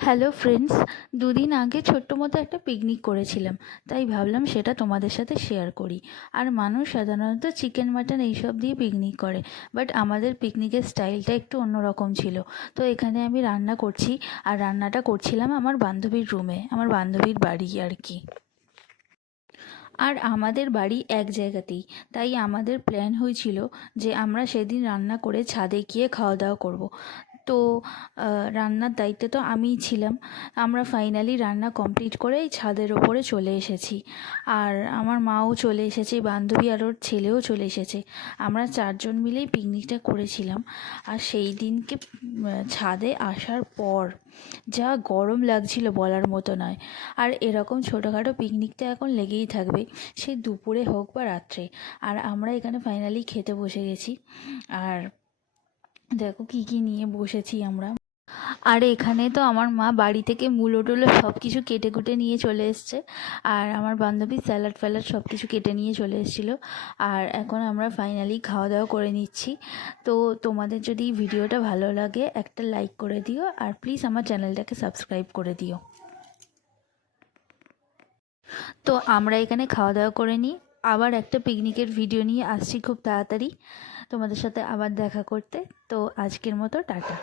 Hello friends, দুদিন আগে ছোট্ট মতো একটা পিকনিক করেছিলাম, তাই ভাবলাম সেটা তোমাদের সাথে শেয়ার করি। আর মানুষ সাধারণত চিকেন মাটন এইসব দিয়ে পিকনিক করে, বাট আমাদের পিকনিকের স্টাইলটা একটু অন্যরকম ছিল। তো এখানে আমি রান্না করছি, আর রান্নাটা করছিলাম আমার বান্ধবীর রুমে, আমার বান্ধবীর বাড়ি আর কি। আর আমাদের বাড়ি এক জায়গাতেই, তাই আমাদের প্ল্যান হয়েছিল যে আমরা সেদিন রান্না করে ছাদে গিয়ে খাওয়া দাওয়া করব। তো রান্নার দায়িত্বে তো আমিই ছিলাম। আমরা ফাইনালি রান্না কমপ্লিট করে এই ছাদের ওপরে চলে এসেছি। আর আমার মাও চলে এসেছে, বান্ধবী আর ওর ছেলেও চলে এসেছে। আমরা চারজন মিলেই পিকনিকটা করেছিলাম। আর সেই দিনকে ছাদে আসার পর যা গরম লাগছিল বলার মতো নয়। আর এরকম ছোটোখাটো পিকনিক তো এখন লেগেই থাকবে, সে দুপুরে হোক বা রাত্রে। আর আমরা এখানে ফাইনালি খেতে বসে গেছি। আর দেখো কী কী নিয়ে বসেছি আমরা। আর এখানে তো আমার মা বাড়ি থেকে মূলো টুলো সব কিছু কেটে কুটে নিয়ে চলে এসছে। আর আমার বান্ধবী স্যালাড ফ্যালাড সব কিছু কেটে নিয়ে চলে এসেছিলো। আর এখন আমরা ফাইনালি খাওয়া দাওয়া করে নিচ্ছি। তো তোমাদের যদি ভিডিওটা ভালো লাগে একটা লাইক করে দিও, আর প্লিজ আমার চ্যানেলটাকে সাবস্ক্রাইব করে দিও। তো আমরা এখানে খাওয়া দাওয়া করে নিই, আবার একটা পিকনিকের ভিডিও নিয়ে আসছি খুব তাড়াতাড়ি তোমাদের সাথে আবার দেখা করতে। তো আজকের মতো টাটা।